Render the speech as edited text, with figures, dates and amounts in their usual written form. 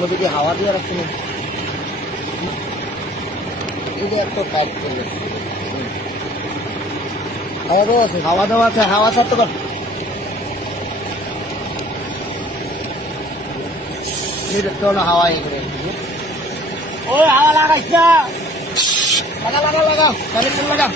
মধ্যে কি হাওয়া দিয়ে রাখছে না? এটা একটু টাইট করবে। হাওয়া দেওয়া আছে, হাওয়া দেওয়া আছে, হাওয়া ছাড়তে পার। হাওয়া ইয়ে করে ওই হাওয়া লাগাইছ না, লাগা লাগা লাগা, কারেন্ট লাগা।